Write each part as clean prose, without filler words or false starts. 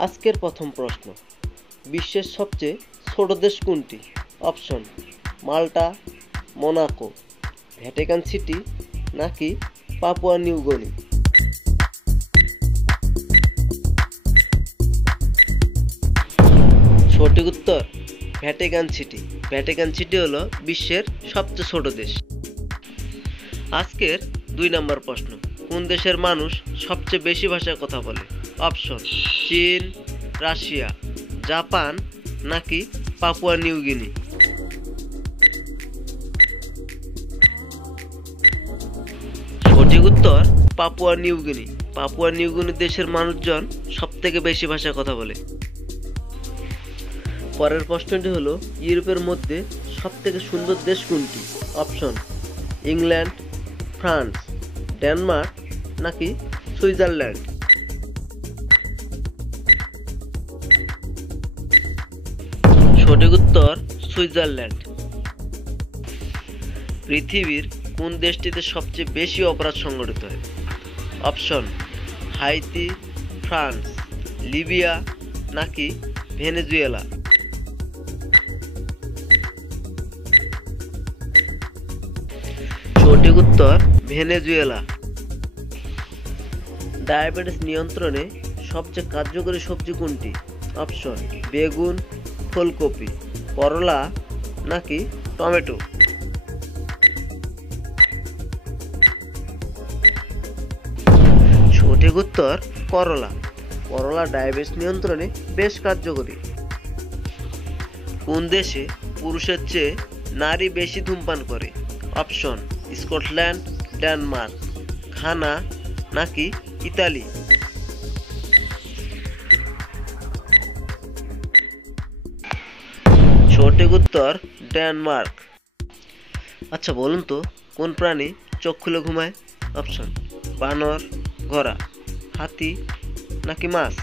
আজকের প্রথম প্রশ্ন, বিশ্বের সবচেয়ে ছোট দেশ কোনটি? অপশন মাল্টা, মোনাকো, ভ্যাটিকান সিটি নাকি পাপুয়া নিউ গিনি। সঠিক উত্তর ভ্যাটিকান সিটি। ভ্যাটিকান সিটি হলো বিশ্বের সবচেয়ে ছোট দেশ। আজকের 2 নম্বর প্রশ্ন, কোন দেশের মানুষ সবচেয়ে বেশি ভাষায় কথা বলে? অপশন চীন, রাশিয়া, জাপান নাকি পাপুয়া নিউ গিনি। সঠিক উত্তর Papua New Guinea. Papua New Guinea দেশের মানুষজন সবথেকে বেশি ভাষায় কথা বলে। পরের প্রশ্নটি হলো, ইউরোপের মধ্যে সবথেকে সুন্দর দেশ কোনটি? অপশন ইংল্যান্ড, ফ্রান্স, ডেনমার্ক নাকি সুইজারল্যান্ড। সঠিক উত্তর সুইজারল্যান্ড। পৃথিবীর কোন দেশটিতে সবচেয়ে বেশি অপরাধ সংঘটিত হয়? অপশন হাইতি, ফ্রান্স, লিবিয়া নাকি ভেনেজুয়েলা। সঠিক উত্তর ভেনেজুয়েলা। ডায়াবেটিস নিয়ন্ত্রণে সবচেয়ে কার্যকরী সবজি কোনটি? অপশন বেগুন, ফুলকপি, করলা নাকি টমেটো। সঠিক উত্তর করলা। করলা ডায়াবেটিস নিয়ন্ত্রণে বেশ কার্যকরী। কোন দেশে পুরুষের চেয়ে নারী বেশি ধূমপান করে? অপশন স্কটল্যান্ড, ডেনমার্ক, ঘানা নাকি ইতালি। সঠিক উত্তর ডেনমার্ক। আচ্ছা বলুন তো, কোন প্রাণী চোখ খুলে ঘুমায়? অপশন বানর, ঘোড়া, হাতি নাকি মাছ।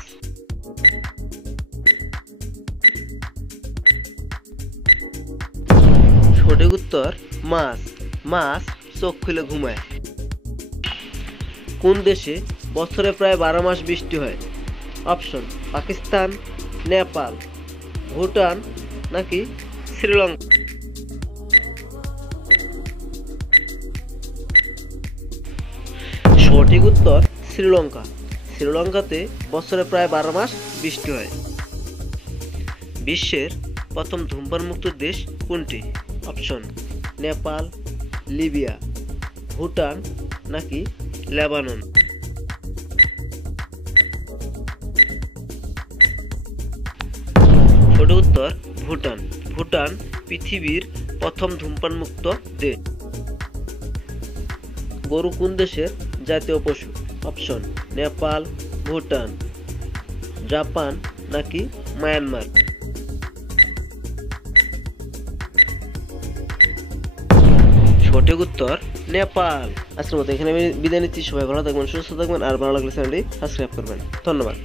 সঠিক উত্তর মাছ। মাছ চোখ খুলে ঘুমায়। কোন দেশে বছরে প্রায় 12 মাস বৃষ্টি হয়? অপশন পাকিস্তান, নেপাল, ভুটান নাকি শ্রীলঙ্কা। সঠিক উত্তর শ্রীলঙ্কা। শ্রীলঙ্কাতে বছরে প্রায় 12 মাস বৃষ্টি হয়। বিশ্বের প্রথম ধূমপান মুক্ত দেশ কোনটি? অপশন নেপাল, লিবিয়া, ভুটান নাকি লেবানন। সঠিক উত্তর ভুটান। ভুটান পৃথিবীর প্রথম ধূমপান মুক্ত দেশ। গরু কোন দেশের জাতীয় পশু? অপশন নেপাল, ভুটান, জাপান নাকি মায়ানমার। সঠিক উত্তর নেপাল। আজকের মতো এখানে আমি বিদায় নিচ্ছি। সবাই ভালো থাকবেন, সুস্থ থাকবেন, আর ভালো লাগলে চ্যানেলটি সাবস্ক্রাইব করবেন। ধন্যবাদ।